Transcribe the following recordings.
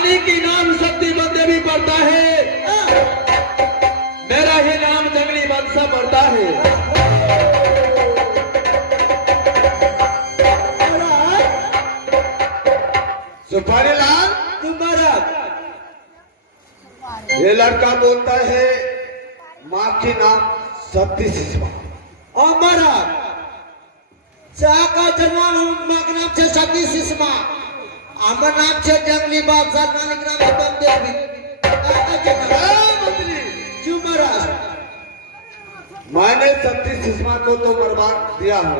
रानी की नाम शक्तिमत देवी पड़ता है, मेरा ही नाम जंगली बादशाह पड़ता है। सुपारी लाल तुम्हारा ये लड़का बोलता है माँ की नाम सती सुषमा। हमारा का जन्म माँ के नाम से सती सुषमा, हमारा नाम से जंगली बादशाह, नानी के नाम से बम देवी। मंत्री क्यों महाराज? मैंने सती सुषमा को तो बर्बाद दिया हो,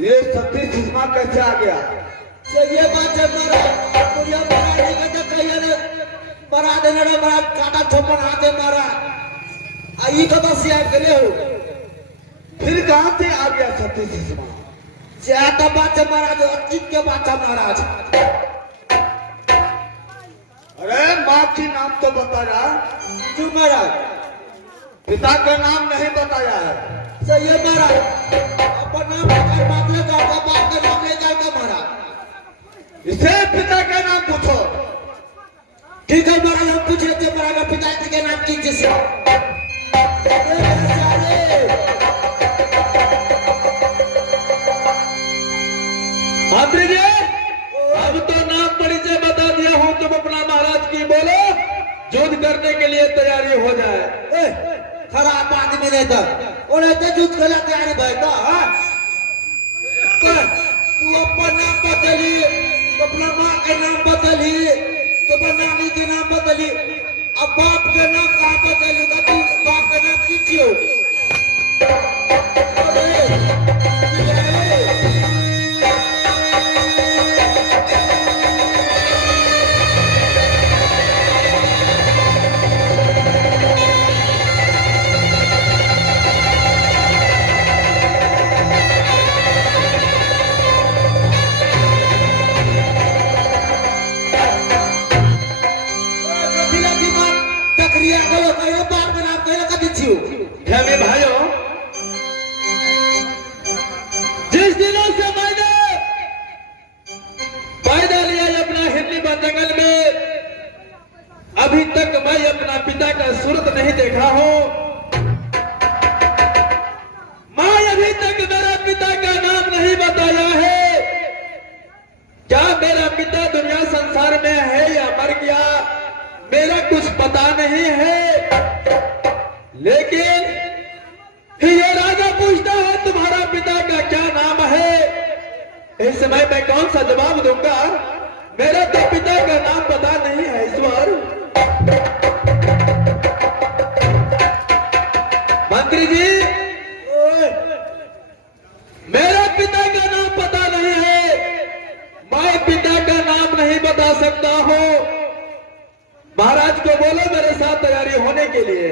ये सती सुषमा कैसे आ गया? तो ये बात है महाराज, पुरिया महाराज जी का तो कहिए ना बरा देने रे महाराज, काटा थप्पड़ हाथे मारा आई तो बस याद करे हो। फिर कहां से आ गया सती सुषमा? ज्यादा बात है महाराज, अतीत के बात है महाराज। अरे माँ की नाम तो बताया, क्यों महाराज? पिता का नाम नहीं बताया है। तो ये महाराज अपन नाम लेकर बात लगा, बाप का नाम लेकर का महाराज। इसे पिता का नाम पूछो। ठीक है महाराज, हम पूछ लेते हैं महाराज पिताजी के नाम की जिसे मंत्री जी, अब तो नाम परिचय बता दिया हूं, तुम अपना महाराज की बोलो, युद्ध करने के लिए तैयारी हो जाए। खराब आदमी रहता उन्हें तो युद्ध करने तैयारी बैठा। तू अपना नाम बदली, अपना माँ का नाम बदली, अपना नानी के नाम बदली, अब बाप का नाम कहाँ बदली? बाप का नाम कीजिए। मेरे भाइयों, जिस दिनों से मैंने पैदा लिया अपना हिरनी जंगल में, अभी तक मैं अपना पिता का सूरत नहीं देखा हूं। मैं अभी तक मेरा पिता का नाम नहीं बताया है। क्या मेरा पिता दुनिया संसार में है या मर गया, मेरा कुछ पता नहीं है। लेकिन ये राजा पूछता है तुम्हारा पिता का क्या नाम है, इस समय मैं कौन सा जवाब दूंगा? मेरा तो पिता का नाम पता नहीं है ईश्वर। मंत्री जी, मेरा पिता का नाम पता नहीं है, मैं पिता का नाम नहीं बता सकता हूं। महाराज को बोलो मेरे साथ तैयारी होने के लिए।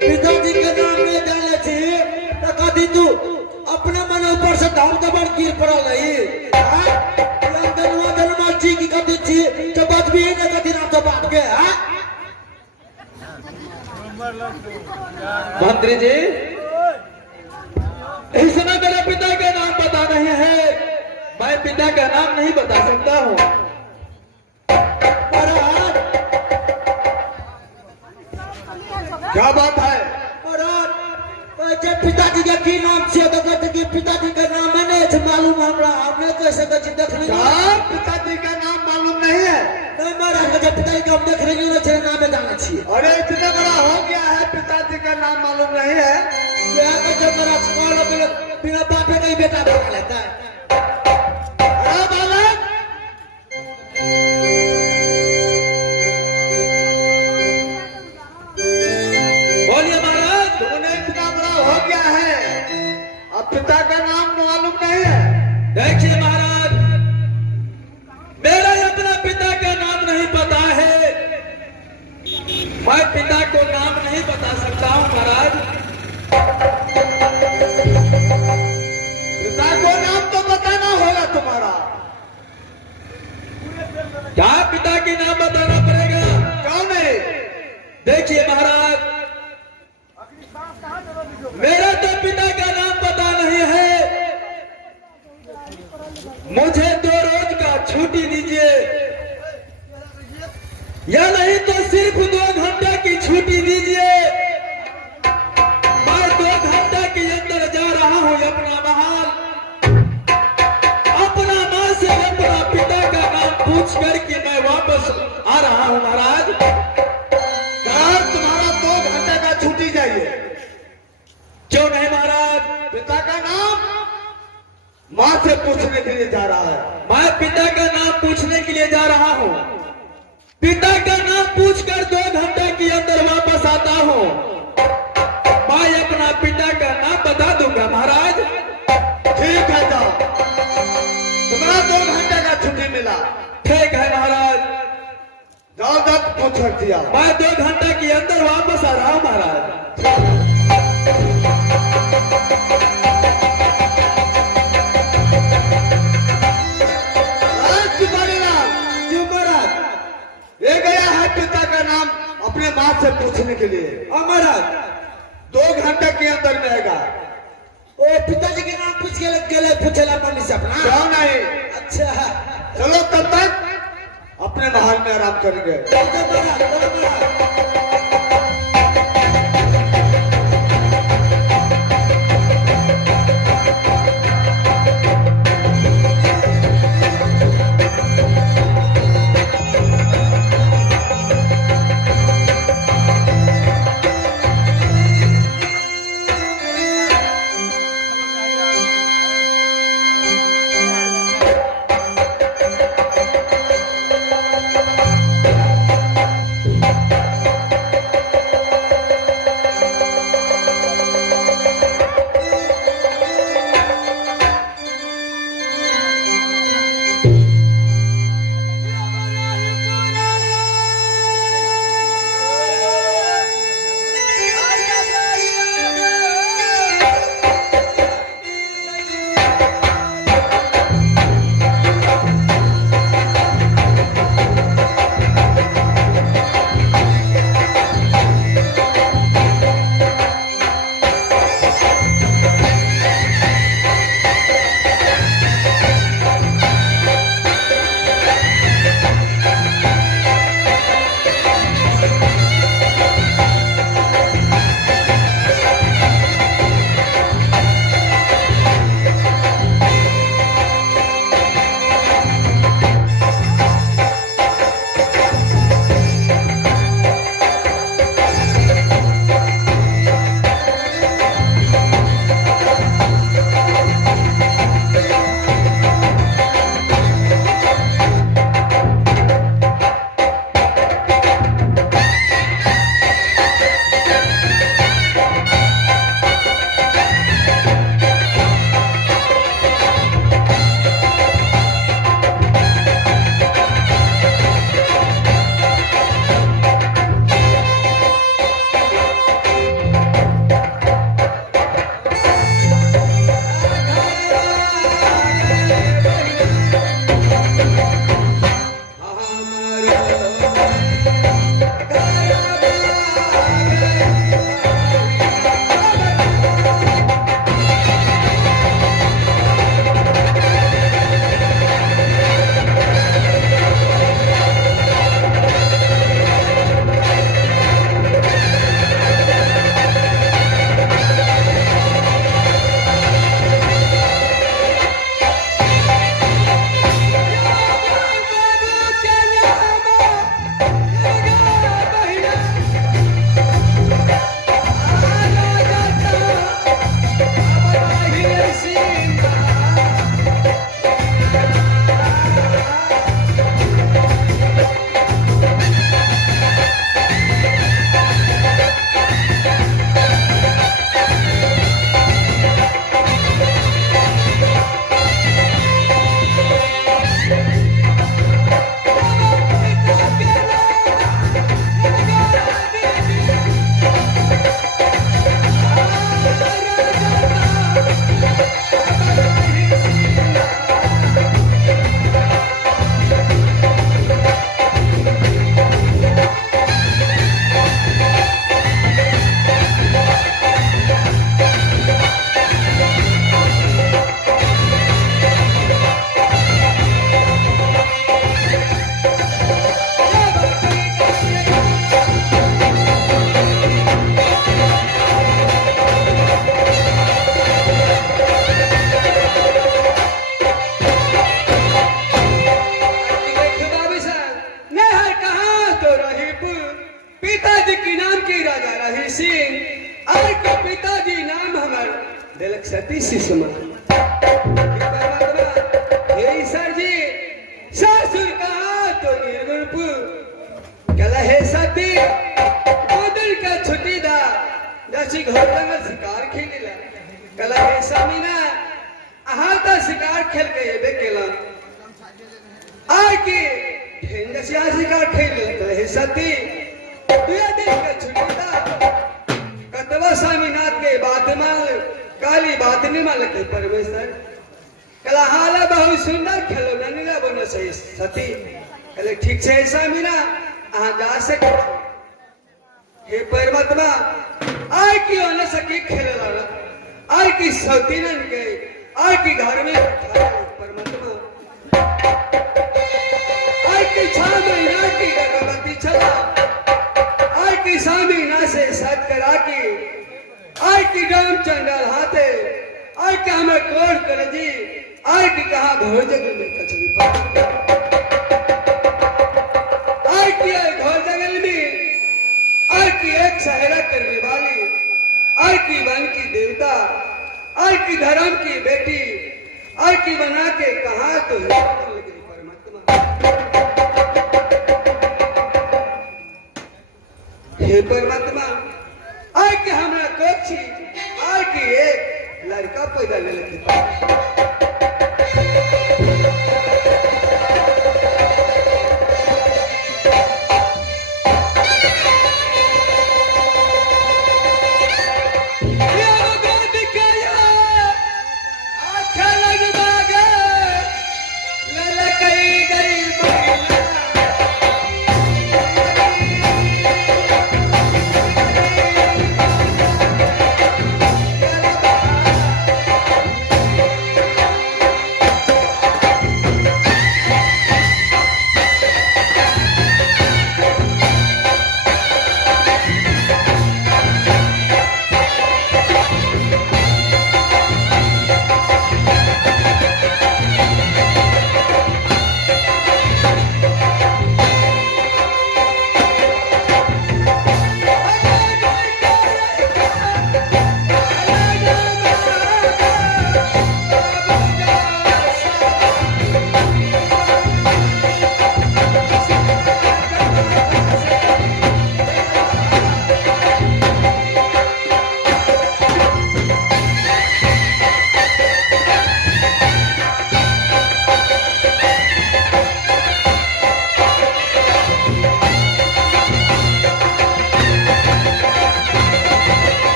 पिताजी के नाम नहीं जाने चाहिए तो कभी तू अपने मन ऊपर से धाम दबड़ गिर पड़ा नहीं। जी की कभी थी तो बात भी नहीं कभी नाम तो बात के। मंत्री जी, इस समय मेरे पिता का नाम पता नहीं है, मैं पिता का नाम नहीं बता सकता हूँ। क्या बात है? पिताजी का की नाम से तो कहते कि पिताजी का नाम मैंने मालूम हमरा, हमने कैसे कभी देख रही है? पिताजी का नाम मालूम नहीं है? नहीं महाराज, पिताजी का हम देख रही हूँ, नाम में जाना चाहिए। अरे इतना बड़ा हो गया है, पिताजी का नाम मालूम नहीं है? जब मेरा बिना बापे का ही बेटा बना लेता है। बोलिए महाराज, तुमने इतना बड़ा हो गया है, अब पिता का नाम मालूम नहीं है? देखिए महाराज, मेरा अपना पिता का नाम नहीं पता है, मैं पिता को नाम नहीं बता सकता हूँ महाराज। पिता को नाम तो बताना होगा तुम्हारा। क्या पिता की नाम बताना पड़ेगा? कौन है? देखिए महाराज, मेरा तो पिता का नाम पता नहीं है, मुझे 2 रोज का छुट्टी दीजिए। या नहीं तो सिर्फ 2 घंटे की छुट्टी दीजिए। मैं 2 घंटे के अंदर जा रहा हूं अपना महल, अपना मां से अपना पिता का नाम पूछ कर के मैं वापस आ रहा हूं महाराज। कहा तुम्हारा 2 घंटे का छुट्टी चाहिए। क्यों नहीं महाराज? पिता का नाम माँ से पूछने के लिए जा रहा है। मैं पिता का नाम पूछने के लिए जा रहा हूँ। पिता का नाम पूछकर 2 घंटे के अंदर वापस आता हूँ। मैं अपना पिता का नाम बता दूंगा महाराज। ठीक है, जाओ। तुम्हारा 2 घंटे का छुट्टी मिला। ठीक है महाराज। जाओ, तक पूछ कर दिया। मैं 2 घंटे के अंदर वापस आ रहा हूँ महाराज। ये गया है पिता का नाम अपने माँ से पूछने के लिए। महाराज 2 घंटे के अंदर मिलेगा। ओ पिताजी के नाम पूछ के गेले पूछेला मम्मी से अपना। क्यों नहीं? अच्छा चलो, तब तक अपने महल में आराम करेंगे। चलो महाराज। सती सुषमा हे सर जी सासुर कहा तो निर्गुणपुर कला हे सती दिन का छुट्टी दा जैसी घर में शिकार खेलिला कला हे सामीना आहाता शिकार खेल के एबे केला आके ढेंगसिया शिकार खेल तो हे सती दुया दिन का छुट्टी दा कतवा स्वामीनाथ के बात माल काली बात नहीं माल के परमेश्वर कला हाला बहुत सुंदर खेलो ननीला बनो सही सती कले ठीक से ऐसा मीना आ जा सके हे परमात्मा आय की न सकी खेल लाला आय की सती न गए आय की घर में परमात्मा आय की 6 महीना की गर्भवती चला आय की सामीना से सत करा की आय की डाम चंडाल हाथे आय का हमें कोड कर जी आय की कहा घोर जंगल में कचरी आय की घोर जंगल में आय की एक सहारा करने वाली आय की वन की देवता आय की धर्म की बेटी आय की बना के कहा तो लगी परमात्मा हे परमात्मा आय के हमरा कोची आय की एक लड़का पैदा ले लेते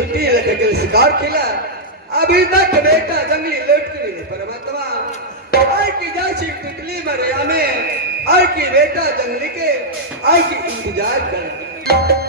छुट्टी लेकर के शिकार खेला अभी तक बेटा जंगली लौट के मिले परमात्मा आय की जाची टिकली मरे हमें आय की बेटा जंगली के आय की इंतजार कर